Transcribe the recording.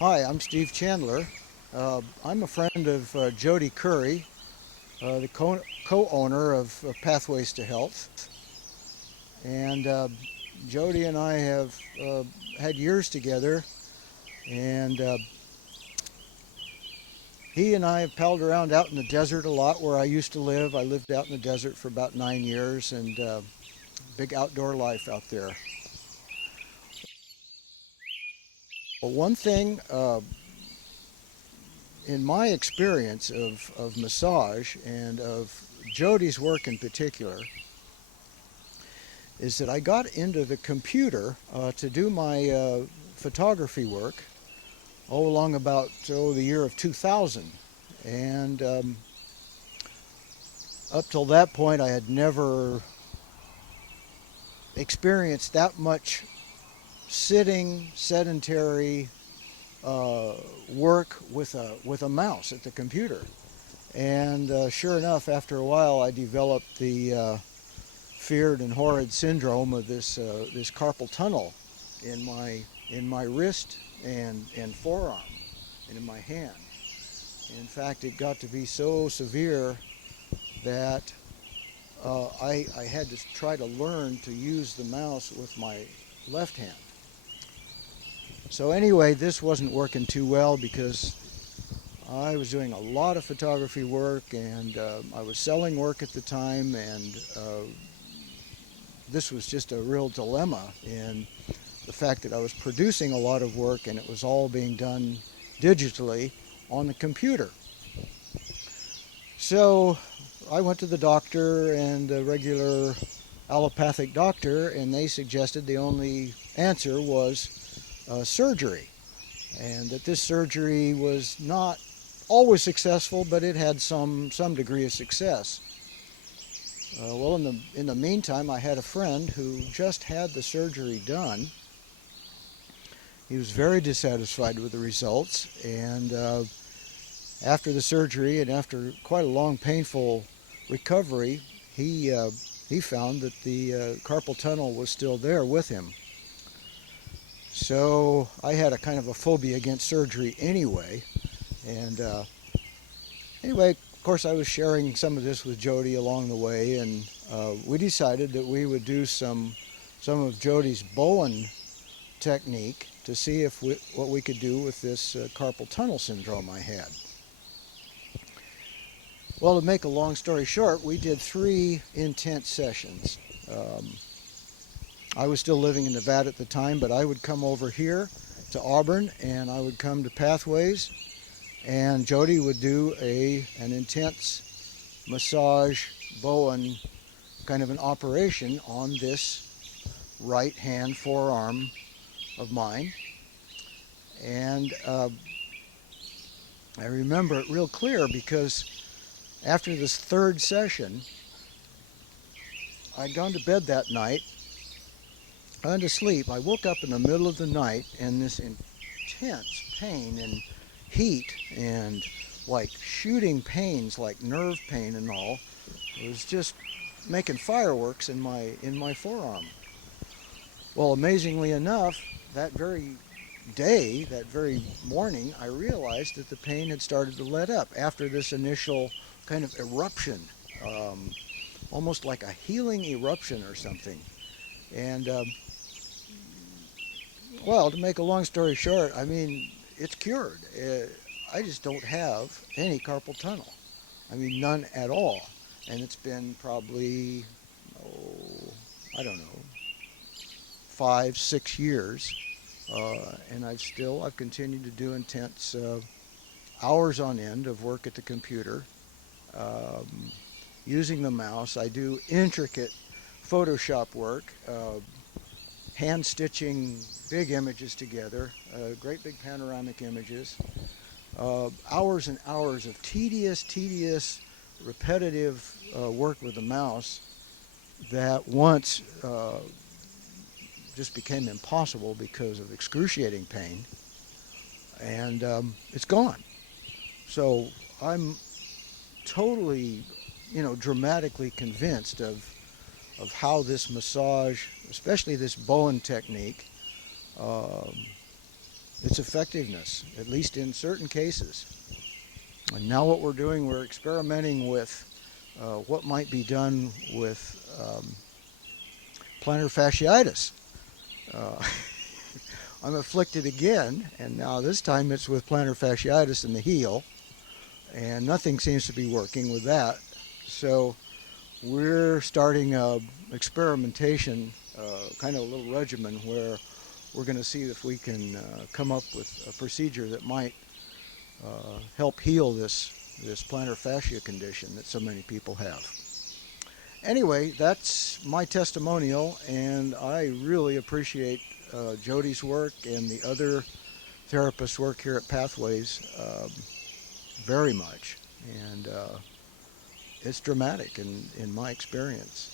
Hi, I'm Steve Chandler. I'm a friend of Jody Curry, the co-owner of Pathways to Health. And Jody and I have had years together, and he and I have palled around out in the desert a lot where I used to live. I lived out in the desert for about 9 years, and big outdoor life out there. Well, one thing in my experience of massage and of Jody's work in particular is that I got into the computer to do my photography work along about the year of 2000. And up till that point, I had never experienced that much sitting, sedentary work with a mouse at the computer. And sure enough, after a while, I developed the feared and horrid syndrome of this carpal tunnel in my wrist and forearm and in my hand. In fact, it got to be so severe that I had to try to learn to use the mouse with my left hand. So anyway, this wasn't working too well because I was doing a lot of photography work and I was selling work at the time, and this was just a real dilemma in the fact that I was producing a lot of work and it was all being done digitally on the computer. So I went to the doctor and a regular allopathic doctor, and they suggested the only answer was surgery, and that this surgery was not always successful, but it had some degree of success. Well, in the meantime, I had a friend who just had the surgery done. He was very dissatisfied with the results, and after the surgery and after quite a long, painful recovery, he found that the carpal tunnel was still there with him. So I had a kind of a phobia against surgery anyway, and anyway, of course, I was sharing some of this with Jody along the way, and we decided that we would do some of Jody's Bowen technique to see what we could do with this carpal tunnel syndrome I had. Well, to make a long story short, we did 3 intense sessions. Um, I was still living in Nevada at the time, but I would come over here to Auburn, and I would come to Pathways, and Jody would do an intense massage Bowen kind of an operation on this right hand forearm of mine. And I remember it real clear because after this third session, I'd gone to bed that night, gone to sleep. I woke up in the middle of the night in this intense pain and heat and like shooting pains, like nerve pain and all. It was just making fireworks in my forearm. Well, amazingly enough, that very day, that very morning, I realized that the pain had started to let up after this initial kind of eruption, um, almost like a healing eruption or something. And well, to make a long story short, I mean, it's cured. I just don't have any carpal tunnel. I mean, none at all. And it's been probably, oh, I don't know, 5, 6 years. And I've continued to do intense hours on end of work at the computer, um, using the mouse. I do intricate Photoshop work, hand stitching big images together, great big panoramic images, hours and hours of tedious, repetitive work with the mouse that once just became impossible because of excruciating pain, and it's gone. So I'm totally, dramatically convinced of how this massage, especially this Bowen technique, um, its effectiveness, at least in certain cases. And now what we're doing, we're experimenting with what might be done with plantar fasciitis. Uh, I'm afflicted again, and now this time it's with plantar fasciitis in the heel, and nothing seems to be working with that. So we're starting a experimentation, kind of a little regimen where we're going to see if we can come up with a procedure that might help heal this plantar fascia condition that so many people have. Anyway, that's my testimonial, and I really appreciate Jody's work and the other therapists' work here at Pathways very much. And it's dramatic in my experience.